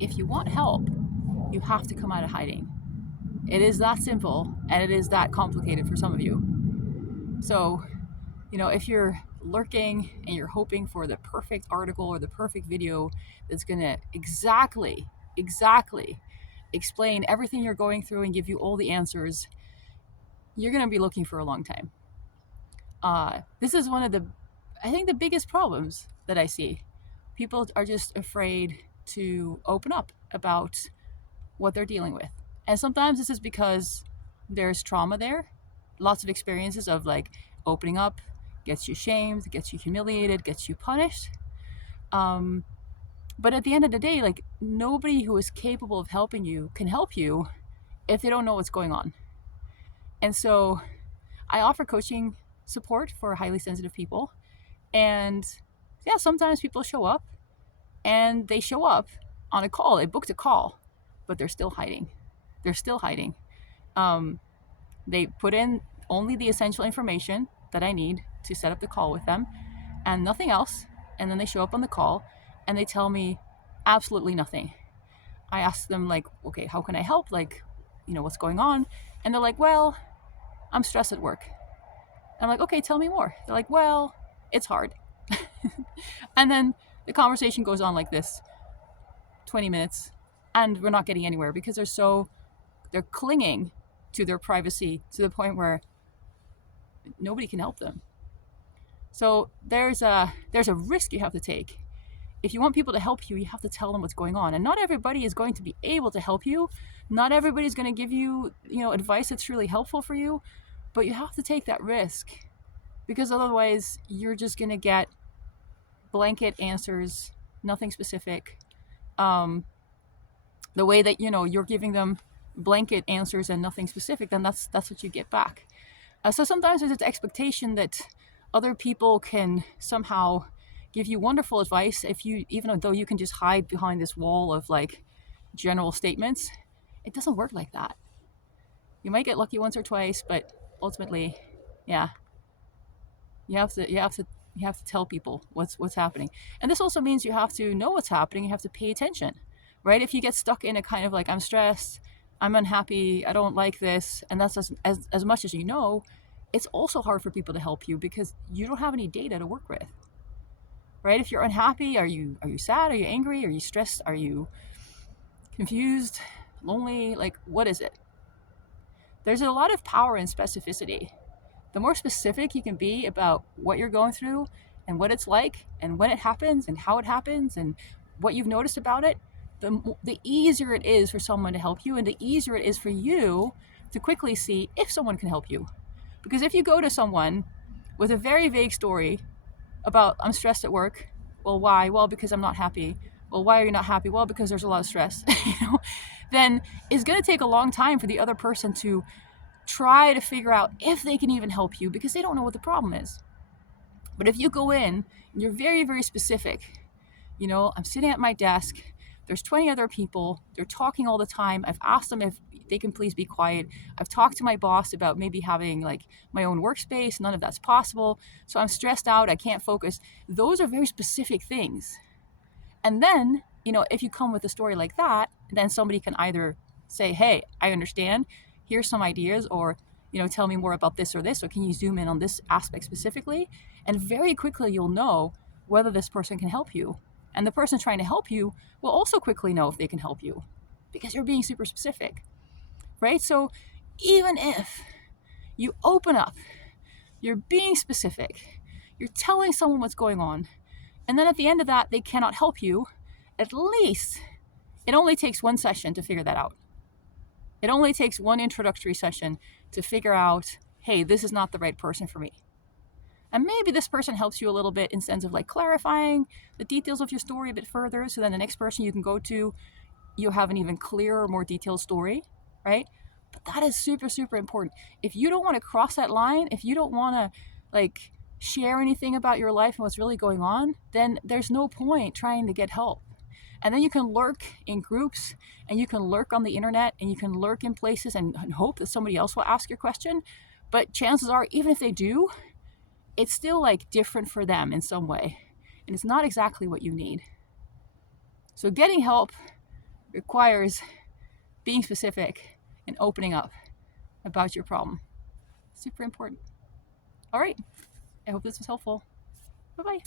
if you want help, you have to come out of hiding. It is that simple, and it is that complicated for some of you. So, if you're lurking and you're hoping for the perfect article or the perfect video that's going to exactly explain everything you're going through and give you all the answers, you're going to be looking for a long time. This is one of I think, the biggest problems that I see. People are just afraid to open up about what they're dealing with. And sometimes this is because there's trauma there. Lots of experiences of like opening up gets you shamed, gets you humiliated, gets you punished. But at the end of the day, like, nobody who is capable of helping you can help you if they don't know what's going on. And so I offer coaching support for highly sensitive people. And yeah, sometimes people show up and they show up on a call. They booked a call, but they're still hiding. They're still hiding. They put in only the essential information that I need to set up the call with them and nothing else. And then they show up on the call and they tell me absolutely nothing. I ask them, like, okay, how can I help? Like, what's going on? And they're like, well, I'm stressed at work. I'm like, okay, tell me more. They're like, well, it's hard. And then the conversation goes on like this 20 minutes and we're not getting anywhere because they're clinging to their privacy to the point where nobody can help them. So there's a risk you have to take. If you want people to help you, you have to tell them what's going on. And not everybody is going to be able to help you. Not everybody's going to give you, advice that's really helpful for you. But you have to take that risk because otherwise you're just going to get blanket answers, nothing specific. The way that, you're giving them blanket answers and nothing specific, then that's what you get back. So sometimes there's this expectation that other people can somehow give you wonderful advice even though you can just hide behind this wall of like general statements. It doesn't work like that. You might get lucky once or twice, but ultimately, yeah, you have to tell people what's happening. And this also means you have to know what's happening. You have to pay attention, right? If you get stuck in a kind of like, I'm stressed, I'm unhappy, I don't like this, and that's as much as it's also hard for people to help you because you don't have any data to work with, right? If you're unhappy, are you sad? Are you angry? Are you stressed? Are you confused, lonely? Like, what is it? There's a lot of power in specificity. The more specific you can be about what you're going through and what it's like and when it happens and how it happens and what you've noticed about it, the easier it is for someone to help you, and the easier it is for you to quickly see if someone can help you. Because if you go to someone with a very vague story about, I'm stressed at work, well, why? Well, because I'm not happy. Well, why are you not happy? Well, because there's a lot of stress. Then it's going to take a long time for the other person to try to figure out if they can even help you because they don't know what the problem is. But if you go in and you're very, very specific, I'm sitting at my desk, there's 20 other people, they're talking all the time. I've asked them if they can please be quiet. I've talked to my boss about maybe having like my own workspace. None of that's possible. So I'm stressed out. I can't focus. Those are very specific things. And then, if you come with a story like that, then somebody can either say, hey, I understand. Here's some ideas, or, tell me more about this or this, or can you zoom in on this aspect specifically? And very quickly you'll know whether this person can help you. And the person trying to help you will also quickly know if they can help you because you're being super specific, right? So even if you open up, you're being specific, you're telling someone what's going on, and then at the end of that, they cannot help you, at least it only takes one session to figure that out. It only takes one introductory session to figure out, hey, this is not the right person for me. And maybe this person helps you a little bit in sense of like clarifying the details of your story a bit further. So then the next person you can go to, you'll have an even clearer, more detailed story, right? But that is super, super important. If you don't want to cross that line, if you don't want to like share anything about your life and what's really going on, then there's no point trying to get help. And then you can lurk in groups and you can lurk on the internet and you can lurk in places and hope that somebody else will ask your question. But chances are, even if they do, it's still like different for them in some way. And it's not exactly what you need. So getting help requires being specific and opening up about your problem. Super important. All right. I hope this was helpful. Bye-bye.